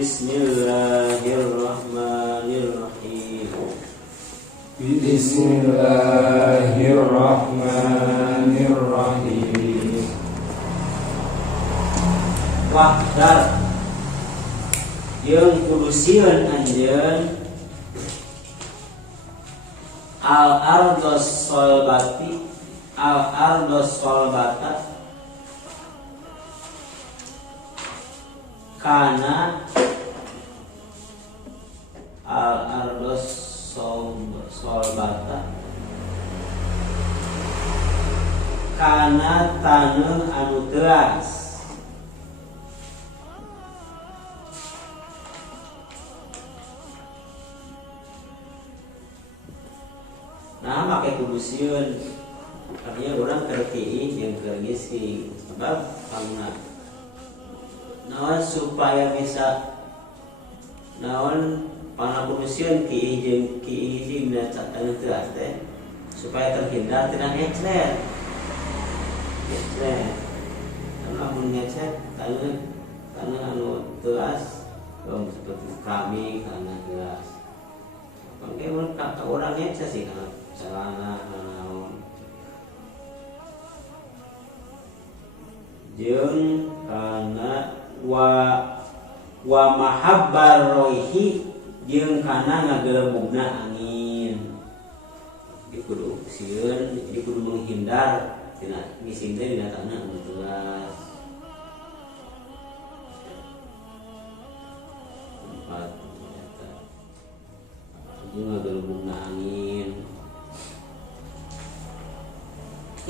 Bismillahirrahmanirrahim. Bismillahirrahmanirrahim. Wahdar jeung kudu sieun anjeun al-ardos solbata kana al-ardos solbata kana taneuh anu teuas. Nah, pakai kudu sieun. Artinya orang terkei yang tergisi sebab karena naon supaya bisa naon pana kudu sieun ki jeung ki dina anu teu teh supaya terhindar tina ngecret. Karena mun ngecret kana anu teuas seperti kami karena gelas. Bagaimana kata orang ngecret sih kana celana naon jeung kana wa mahabbar roihi jeung kana ngagelebugna angin. Jadi kudu sieun, jadi kudu menghindar tina ngising teh dina tanah anu teuas. Empat jeung ngagelebugna angin.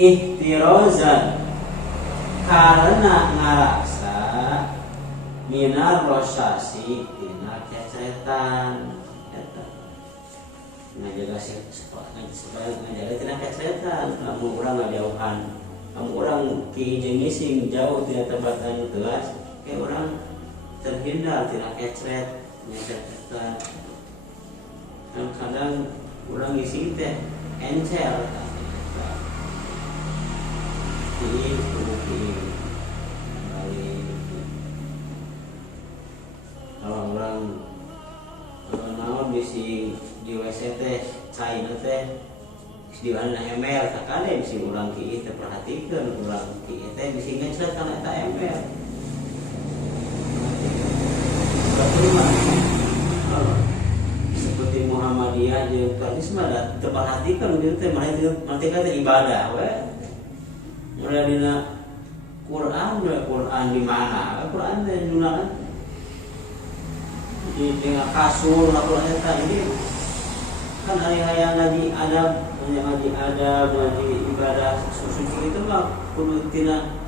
Ihtirozan karena ngaraksa minar rosasi tina kecretan eta ngajaga supaya ngajaga tina kecretan. Lamun urang ngajauhan, lamun urang ki jeung ngising jauh tina tempat anu teuas, ke urang terhindar tina kecret kecretan. Kadang urang ngising teh encel ini kalau orang naon bisi di WC teh cair teh di mana ember kakane bisi urang kieu teh perhatikeun urang kieu teh bisi ngecret kana eta ember. Seperti Muhammadiyah jeung hadis mah teu perhatikeun kieu teh mereka teh ibadah we. Mulai dina Quran di mana? Quran teh dina di tengah kasur Quran eta ini kan hari hayang ngaji adab, ngaji ibadah suci itu mah kudu tina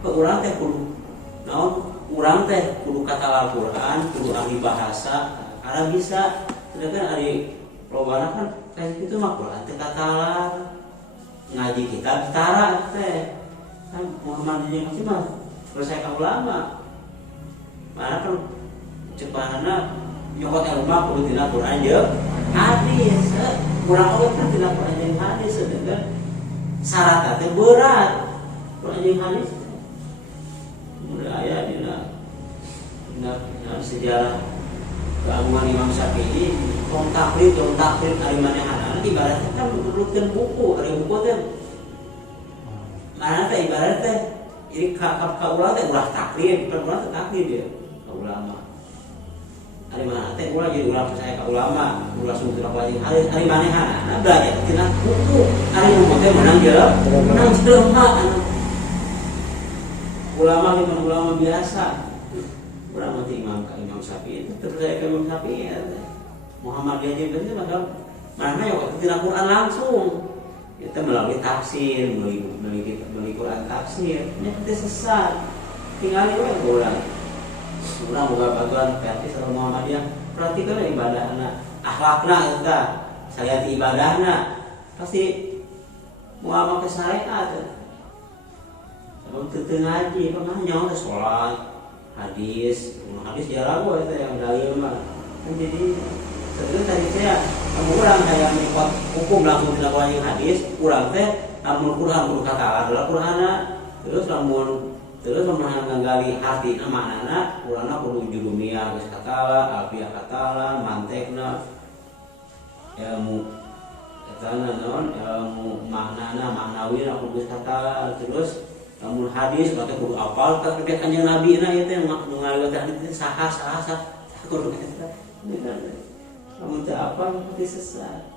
urang teh kudu naon urang teh kudu kata Al-Qur'an, kudu ahli bahasa karena bisa sedangkan ari lobana kan kayak gitu mah Quran teh katalar ngaji kitab tara teh kan Muhammadiyah masih mah selesai ka ulama mana kan cepahana nyokot ilmu kudu tina Quran jeung hadis urang oge kan tina Quran jeung hadis sedangkan syarat teh berat Quran jeung hadis mulai aya dina sejarah keagungan Imam Syafi'i tong taklid ari manehana ibaratnya kan nurutkeun buku ari buku teh mana teh ibarat teh ini ka ulama teh ulah taklid bukan ulah taklid dia ka ulama ari mana teh ulah jadi ulah percaya ka ulama ulah sumber wajib hari manehana belajar tina buku ari buku teh menang jelema ulama bukan ulama biasa ulama teh Imam Syafi'i itu terpercaya ka Imam Syafi'i Muhammadiyah jeung bener mana ya waktu tina Quran langsung kita melalui tafsir, melalui Quran tafsir, ini kita sesat. Tinggal ini orang buka bantuan kreatif atau Muhammadiyah. Perhatikan ibadahna, akhlakna kita, saya di ibadahna pasti muamalah syariat. Kalau kita ngaji, pernah nyawa sholat, hadis jarang itu yang dalil mah. Jadi sebenarnya tadi saya orang yang ikut hukum langsung tidak wajib hadis kurang teh namun Quran kudu kata adalah Qur'ana terus namun terus menggali hati maknana urangna kudu judumia geus katala alfiah katala mantekna ilmu etana naon ilmu maknana maknawina kudu katala terus lamun hadis kata kudu apal ka kanjeng Nabi na ieu teh ngaliwatan hadis saha kudu eta lamun teu apal pasti sesat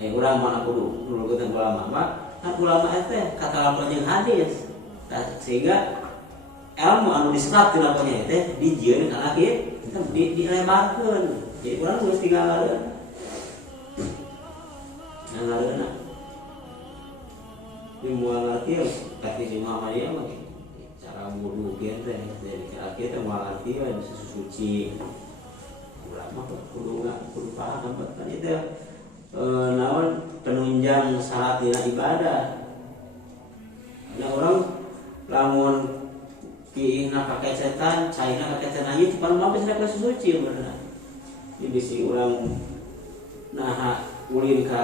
urang mana kudu nulukeun ulama mah kan ulama teh kata lamun hadis sehingga ilmu anu diserap di lapannya itu dijieun kana kieu dilebarkeun jadi urang geus tinggal ngaleuna di moal ngarti kati si Muhammadiyah mah cara wudu kieu teh dari kieu teh moal ngarti suci ulama kudu paham kan itu naon penunjang syarat dina ibadah ada orang lamun kiina kakecetan, caina kakecetan aja cuma mau bisa dapat suci bener. Jadi bisi orang nah ulin ke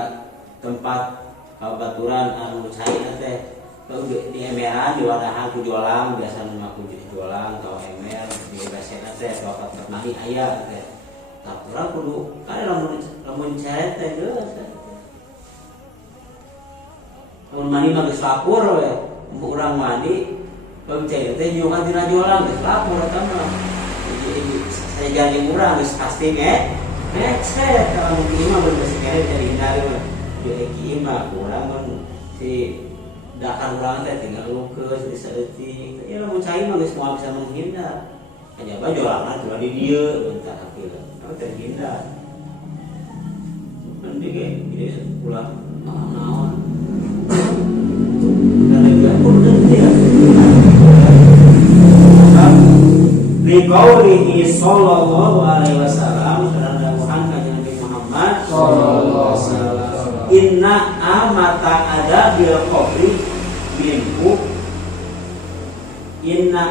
tempat baturan anu caina teh di emeran di wadahan ku jualan biasa mah ku jualan atau emer di basena teh bapak ternahi aya teh. Tapi orang kudu kan lamun cair teh geus. Lamun mani mah geus lapor we. Urang mandi pemcai teh nyukan tina jualan geus lapor eta mah saya jadi urang geus pasti saya kalau mungkin mah bener sekali dari hindari mah di mah urang mah si dakar urang teh tinggal lukeus bisa detik ya lamun cai mah geus moal bisa menghindar aja ba jualan jual di dieu bentar hakieu anu terhindar nanti ge jadi ulah naon Biqaulihi sallallahu alaihi wasallam karena dawuhan kanjeng Nabi Muhammad sallallahu alaihi wasallam inna amata adabil qabri bilku inna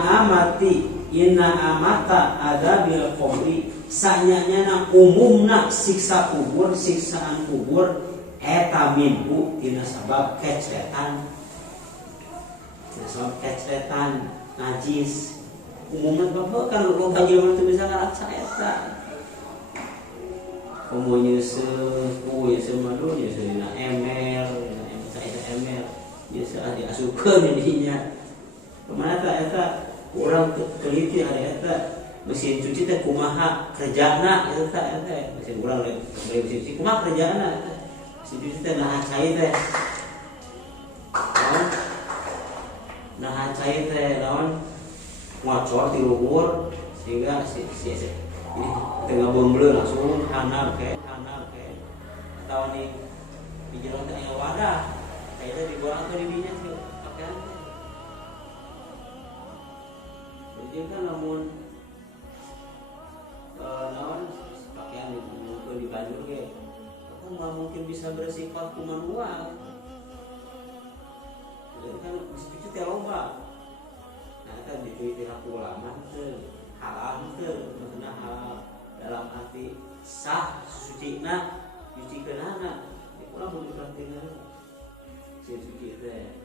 amata adabil qabri sanyana umumna siksa kubur siksaan kubur eta minhu tina sabab kecetan najis umumnya bapak kan lo kajian itu bisa ngeraksa eta umumnya semadu dina emel biasa diasukeun didinya kemana eta orang teliti ada eta mesin cuci teh kumaha kerjana eta mesin urang beli mesin cuci kumaha kerjana mesin cuci teh nahan cai teh nahan cai teh naon ngocor di luhur sehingga si ini tengah bumble langsung hanap ke atau nih di jalan teh aya wadah kayaknya dibuang ke didinya sih pakaian jadi kan namun naon pakaian di banjur ge kan nggak mungkin bisa bersifat kuman uang jadi kan bisa teh loba kan ditulis aku ulama teu haram teu maksudna halal dalam arti sah sucina cuci kenana ulah mau diperhatikan suci teh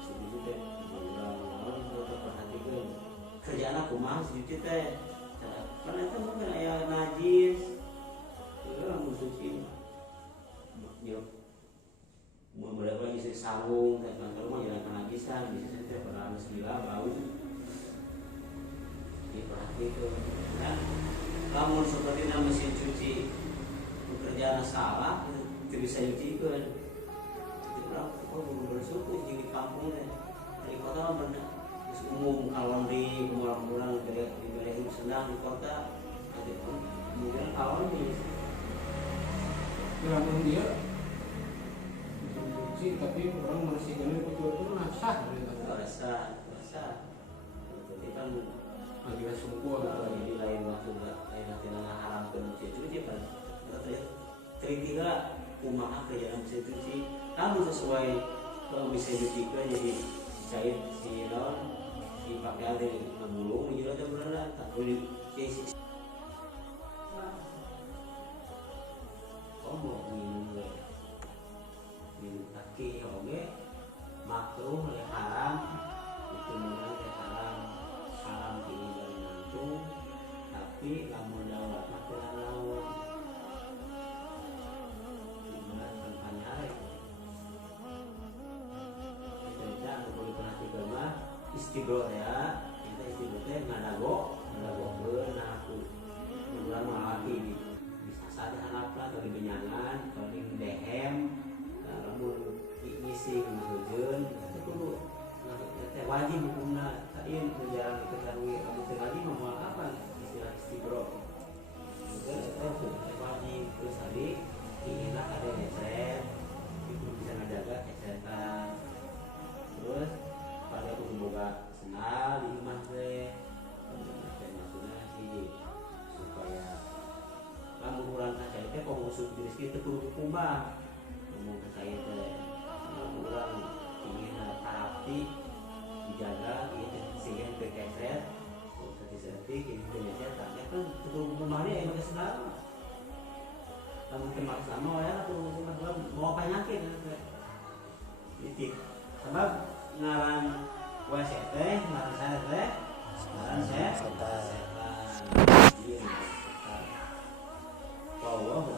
suci teh ulah perhatikan kerjaan aku mah suci teh kan eta mungkin aya najis ulah mau suci mau berapa isi sanggung dan kalau mau jalan penagisan bisa saja pernah bismillah bau diperhatikan kan kamu seperti mesin cuci pekerjaan salah itu bisa dicucikan itu berapa belum bersyukur di kampung di kota mah benar umum kalau di kurang dari hidup senang di kota ada kemudian kalau di namun dia tapi orang membersihkannya betul-betul sah rasa itu kan lagi sungguh di lain waktu lain nanti haram cuci kan tertiga kumaha kerjaan bisa cuci kamu sesuai kalau bisa cucikan jadi cair si daun si pakaian dari bulung menjual ada beneran tak boleh cuci kamu minum kaki istibro ya kita istibro teh ngadago aku bulan lagi bisa saja hanapna atau dibenyangan atau di dehem lamun ngising ngahujeun itu kudu teh wajib hukumna tadi jarang diketahui rambut teh wajib mau apa istilah istibro itu teh wajib terus tadi inilah ada headset itu bisa ngejaga kesehatan terus pada kudu boga senal di imah teh maksudnya sih supaya lamun urang kacaya teh kok musuh jenis kita kudu kumbang ngomong kacaya teh lamun urang ingin terapi dijaga gitu sehingga bekeset serti ini Indonesia tanya kan kudu kumbang dia yang senal lamun temak sama ya kudu kumbang mau penyakit titik sebab ngaran WCT ngaran saya teh ngaran saya setan bahwa